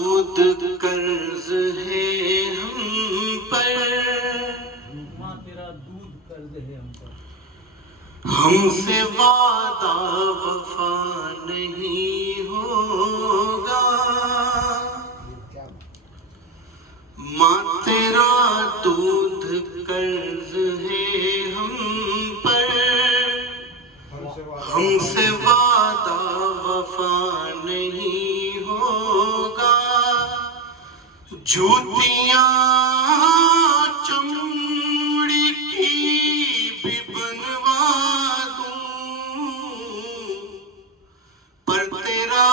दूध कर्ज है हम पर, माँ तेरा दूध कर्ज है हम पर, हमसे वादा वफा नहीं होगा। माँ तेरा दूध कर्ज है हम पर, हमसे वादा वफा नहीं होगा। जूतियाँ चमड़ी की भी बनवा दूं, पर तेरा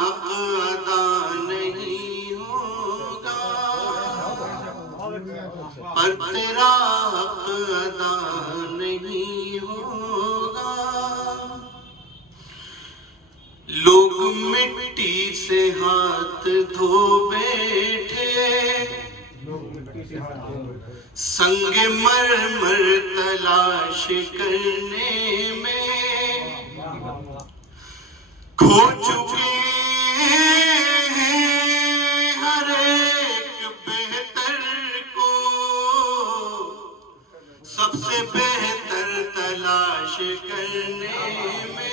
हक अदा नहीं होगा, पर तेरा हक अदा नहीं होगा। लोग मिट्टी से हाथ धो बैठे, संग मरमर तलाश करने में, खो चुके हैं हर एक बेहतर को, सबसे बेहतर तलाश करने में।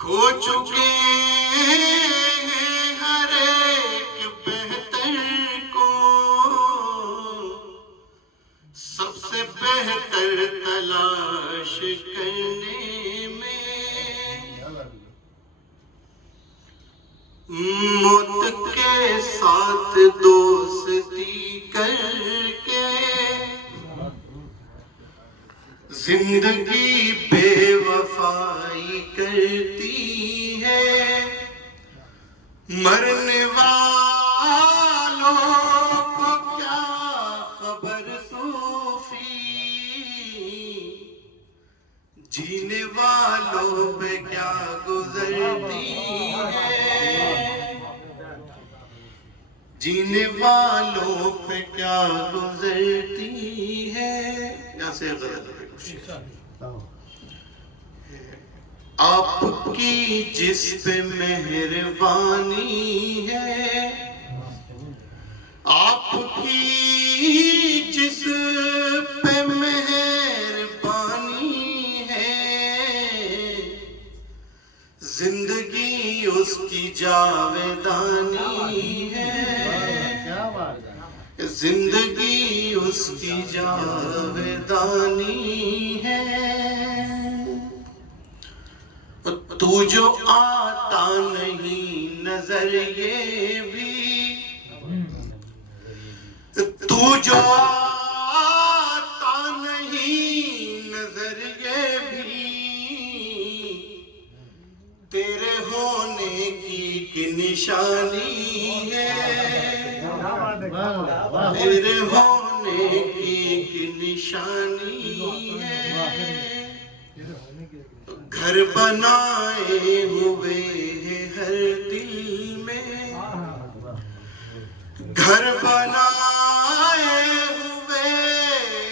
खो चुके हैं हर एक बेहतर को, सबसे बेहतर तलाश करने में। मौत के साथ दोस्ती करके जिंदगी बेवफाई करती है। मरने वालों को क्या खबर सूफी, जीने वालों पे क्या गुजरती है, जीने वालों पे क्या गुजरती है। यहाँ से गलत है। आपकी जिस पे मेहरबानी है, आपकी जिस पे मेहरबानी है, जिंदगी उसकी जावेदानी है, जिंदगी उसकी जावेदानी है। तू जो आता नहीं नजर ये भी, तू जो आता नहीं नजर ये भी, तेरे होने की निशानी है, तेरे होने की निशानी है। घर बनाए हुए हैं हर दिल में, घर बनाए हुए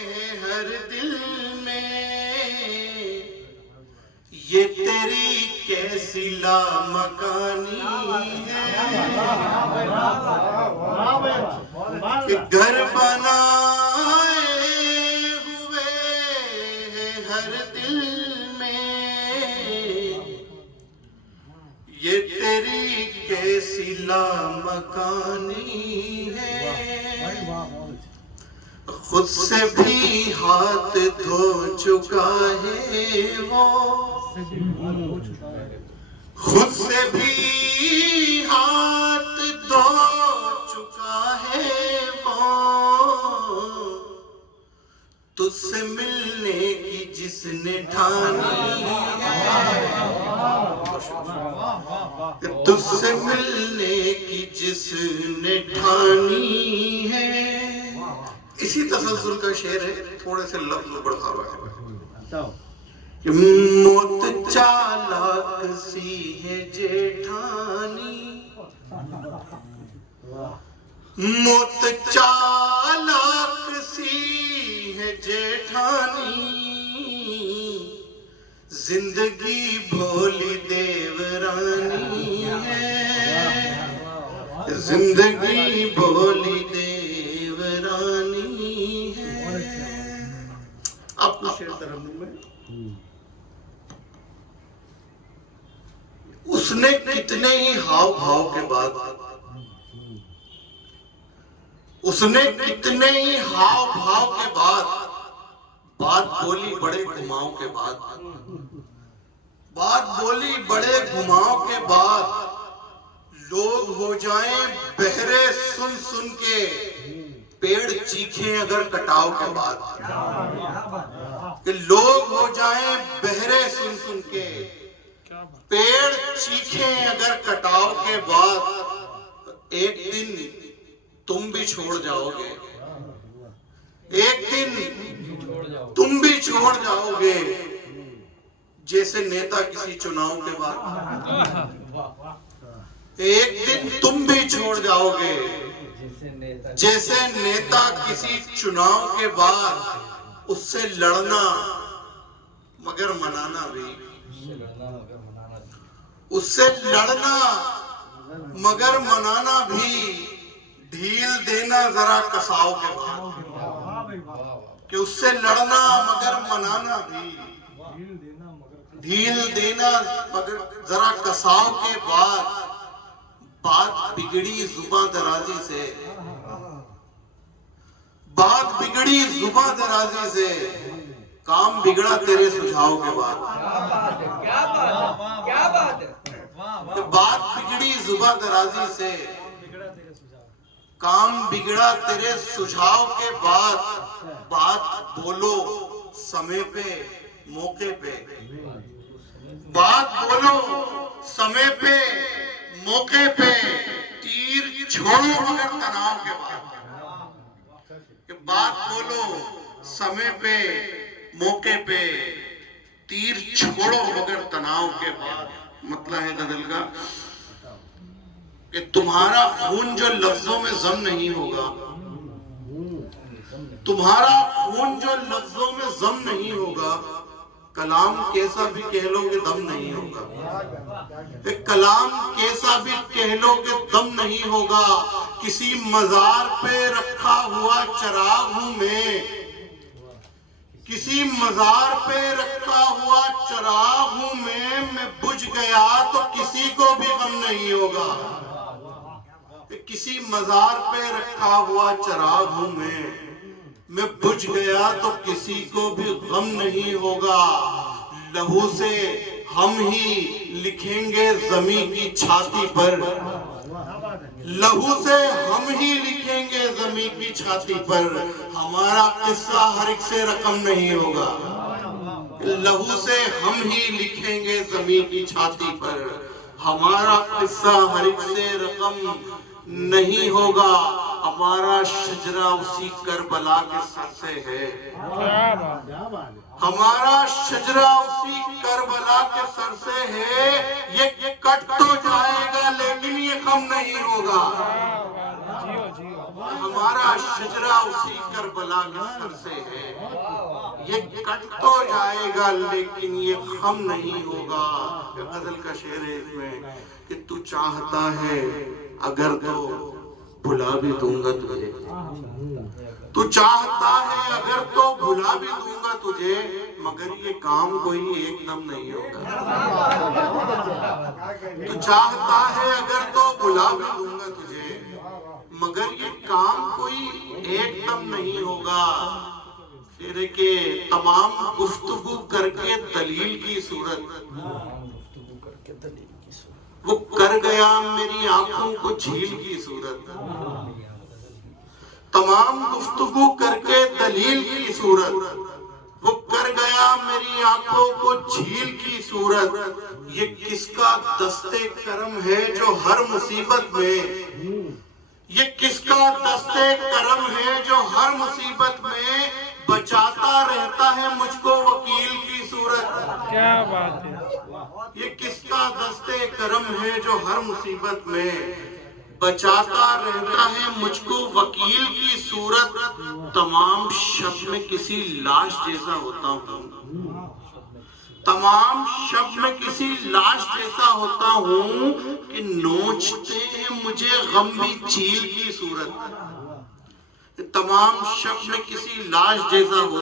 हैं हर दिल में, ये तेरी कैसी लामकानी है। घर बनाए हुए हैं हर दिल में, ये तेरी कैसी लामकानी है। खुद से भी हाथ धो चुका है वो, खुद से भी हाथ धो चुका है वो, तुझसे मिलने की जिसने ठानी है, तुझसे मिलने की जिसने ठानी है। इसी तसलसल का शेर है, थोड़े से लफ्ज बढ़ा हुआ है। मौत चालाक सी है जेठानी, मौत चालाक सी है जेठानी, जिंदगी भोली देवरानी जिंदगी बोली देवरानी है। आपको शेर तरन्नुम में उसने कितने ही हाव भाव के बाद, उसने कितने ही हाव भाव के बाद बात बोली बड़े घुमाव के बाद, बात बोली बड़े घुमाव के बाद, लोग हो जाएं बहरे सुन सुन के, पेड़ चीखे अगर कटाव के बाद, कि लोग हो जाएं बहरे सुन सुन के, पेड़ चीखे अगर कटाव के बाद, एक दिन तुम भी छोड़ जाओगे, एक दिन तुम भी छोड़ जाओगे, जैसे नेता किसी चुनाव के बाद। एक दिन तुम भी छोड़ जाओगे, जैसे नेता किसी चुनाव के बाद, उससे लड़ना मगर मनाना भी, उससे लड़ना मगर मनाना भी, ढील देना जरा कसाव के बाद, कि उससे लड़ना मगर मनाना भी, ढील देना मगर जरा कसाव के बाद, बात बिगड़ी जुबां दराजी से, बात बिगड़ी जुबां दराजी से, काम बिगड़ा तेरे सुझाव के बाद। क्या बात है, बात बिगड़ी जुबां दराजी से, काम बिगड़ा तेरे सुझाव के बाद, बात बोलो समय पे मौके पे, बात बोलो समय पे मौके पे, तीर छोड़ो मगर तनाव के बाद, कि बात बोलो समय पे मौके पे, तीर छोड़ो मगर तनाव के बाद। मतलब है गजल का कि तुम्हारा खून जो लफ्जों में जम नहीं होगा, तुम्हारा खून जो लफ्जों में जम नहीं होगा, कलाम कैसा भी कह लो कि दम नहीं होगा, कलाम कैसा भी कह लो कि दम नहीं होगा, किसी मजार पे रखा हुआ चराग हूं मैं, किसी मजार पे रखा हुआ चराग हूं मैं बुझ गया तो किसी को भी गम नहीं होगा, किसी मजार पे रखा हुआ चराग हूं मैं बुझ गया तो किसी को भी गम नहीं होगा, लहू से हम ही लिखेंगे जमीन की छाती पर, लहू से हम ही लिखेंगे जमीन की छाती पर, हमारा किस्सा हर एक से रकम नहीं होगा, लहू से हम ही लिखेंगे जमीन की छाती पर, हमारा किस्सा हर एक से रकम नहीं होगा, हमारा शजरा उसी करबला के सर से है, हमारा शजरा उसी करबला के सर से है, ये कट तो जाएगा लेकिन ये कम नहीं होगा, हमारा शजरा उसी करबला के सर से है, ये कट तो जाएगा लेकिन ये कम नहीं होगा। गजल का शेर है इसमें कि तू चाहता है अगर तो भुला भी दूंगा तुझे, तू चाहता है अगर तो भुला भी दूंगा तुझे, मगर ये काम कोई एकदम नहीं होगा, तू चाहता है अगर तो भुला भी दूंगा तुझे, मगर ये काम कोई एकदम नहीं होगा। फिर के तमाम गुफ्तगू करके दलील की सूरत, वो कर गया मेरी आंखों को झील की सूरत, तमाम गुफ्तगू करके दलील की सूरत, वो कर गया मेरी आंखों को झील की सूरत, ये किसका दस्ते करम है जो हर मुसीबत में, ये किसका दस्ते करम है जो हर मुसीबत में बचाता रहता है मुझको वकील की सूरत। क्या बात है, ये किसका दस्ते करम है जो हर मुसीबत में बचाता रहता है मुझको वकील की सूरत, तमाम शब में किसी लाश जैसा होता हूँ, तमाम शब में किसी लाश जैसा होता हूँ कि नोचते हैं मुझे गम भी चील की सूरत। तमाम शब में किसी लाश जैसा